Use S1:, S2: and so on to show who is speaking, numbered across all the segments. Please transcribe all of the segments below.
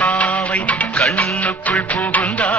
S1: பாவை கண்ணுக்குள் புகுந்தா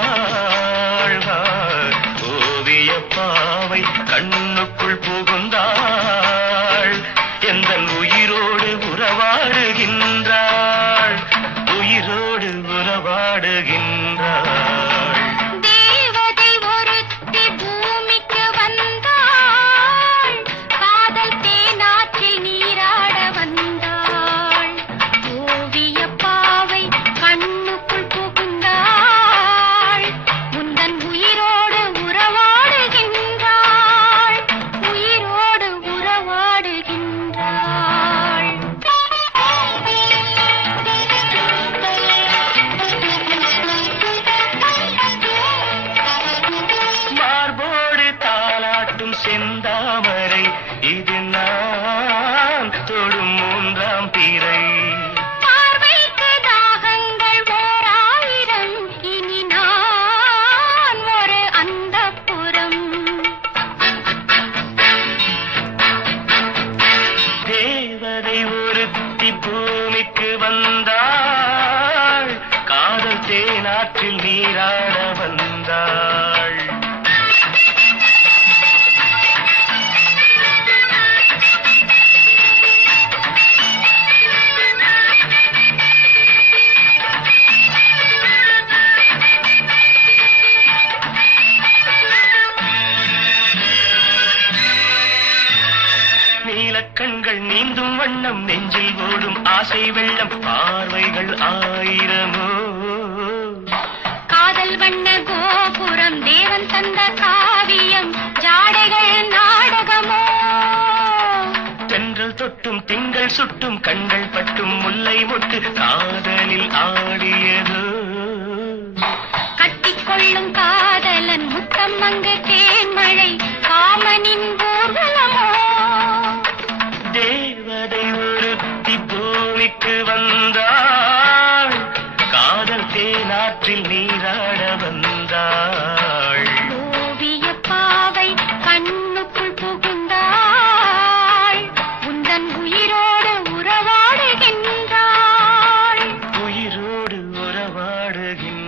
S1: கண்கள் நீந்தும் வண்ணம் நெஞ்சில் ஓடும் ஆசை வெள்ளம் பார்வைகள் ஆயிரமோ?
S2: காதல் வண்ண கோபுரம் தேவன் தந்த காவியம் ஜாடைகள் நாடகமோ?
S1: தென்றல் தொட்டும் திங்கள் சுட்டும் கண்கள் பட்டும் முல்லை மொட்டு காதலில் ஆடியதோ?
S2: கட்டிக்கொள்ளும் காதலன் முத்தம் அங்கு
S1: अरहिन